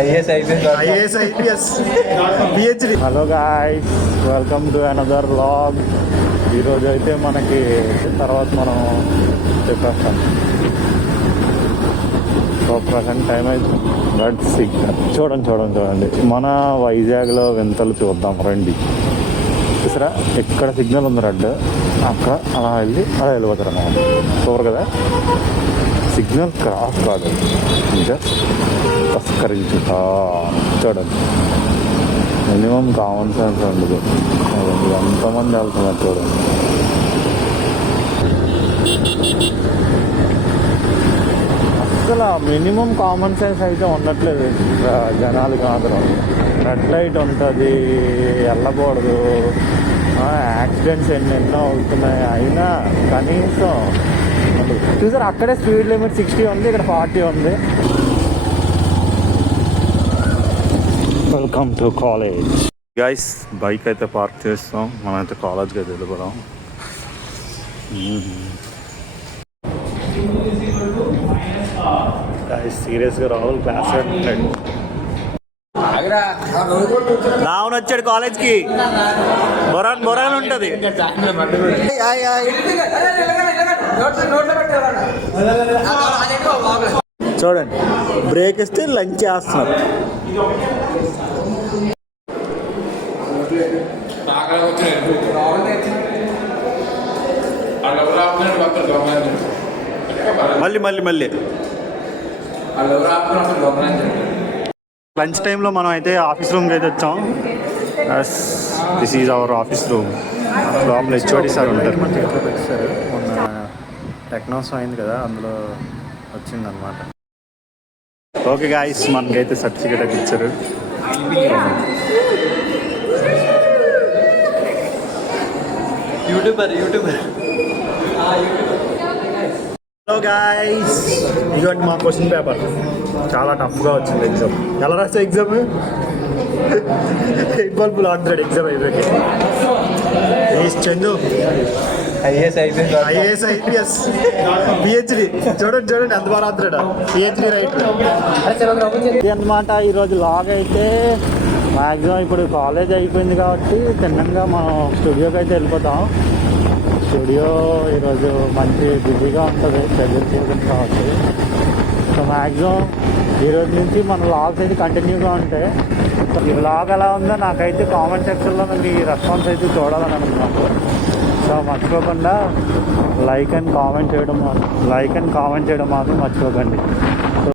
IAS IPS PhD. Hello guys, welcome to another vlog. ఈరోజు అయితే మనకి తర్వాత మనం చెప్పేస్తాం. సో ప్రజెంట్ టైం అయితే రెడ్ సిగ్నల్. చూడండి మన వైజాగ్లో వింతలు చూద్దాం రండి. చూసారా ఎక్కడ సిగ్నల్ ఉంది రెడ్, అక్కడ అలా వెళ్ళిపోతారు అన్నమాట. సూపర్ కదా, సిగ్నల్ క్రాస్ కాదు, జస్ట్ తస్కరించుతా. చూడండి, మినిమం కామన్ సెన్స్ ఉండదు. ఎంతమంది వెళ్తున్నారు చూడండి. అసలు మినిమం కామన్ సెన్స్ అయితే ఉండట్లేదు జనాలకి మాత్రం. రెడ్ లైట్ ఉంటుంది, వెళ్ళకూడదు, యాక్సిడెంట్స్ ఎన్నెన్నో అవుతున్నాయి. అయినా కనీసం చూసారు అక్కడే స్పీడ్ లిమిట్ 60 ఉంది, ఇక్కడ 40 ఉంది. Welcome to college guys. Bike అయితే పార్క్ చేస్తాం, మనమైతే కాలేజ్కి అయితే వెళ్ళిపోదాం. సీరియస్గా రాహుల్ క్లాస్ రావణ్ వచ్చాడు కాలేజ్కి. బొరాన్ ఉంటుంది. చూడండి, బ్రేక్ ఇస్తే లంచ్ చేస్తున్నారు. మళ్ళీ లంచ్ టైంలో మనం అయితే ఆఫీస్ రూమ్కి అయితే వచ్చాం. This is our office room. లోపల హెచ్ఓడి సార్ ఉంటారు. మన చేతిలో పెట్టారు. మొన్న టెక్నాలజీ అయింది కదా, అందులో వచ్చిందనమాట. ఓకే గాయ్స్, మనకైతే సర్టిఫికేట్ అయితే ఇచ్చారు. యూట్యూబర్. హలో గాయ్స్, ఇదిగోండి మా క్వశ్చన్ పేపర్. చాలా టఫ్గా వచ్చింది ఎగ్జామ్. ఎలా రాసా ఎగ్జామ్? 8 బల్బులు 100 ఎగ్జామ్ అయిపోయి. Chandu IAS IPS PhD. చూడండి ఎంత బాగా రాత్రాడా పిహెచ్డి రైట్ అనమాట. ఈరోజు లాగ్ అయితే మ్యాక్సిమం ఇప్పుడు కాలేజ్ అయిపోయింది కాబట్టి తిన్నంగా మనం స్టూడియోకి అయితే వెళ్ళిపోతాం. స్టూడియో ఈరోజు మంచి బిజీగా ఉంటుంది, షెడ్యూల్ సీజన్ కాబట్టి. సో మ్యాక్సిమం ఈరోజు నుంచి మన వ్లాగ్స్ అయితే కంటిన్యూగా ఉంటాయి. ఈ వ్లాగ్ ఎలా ఉందో నాకైతే కామెంట్ సెక్షన్లో మీ రెస్పాన్స్ అయితే చూడాలని అనుకున్నాను. సో మర్చిపోకుండా లైక్ అండ్ కామెంట్ చేయడం మాత్రం మర్చిపోకండి.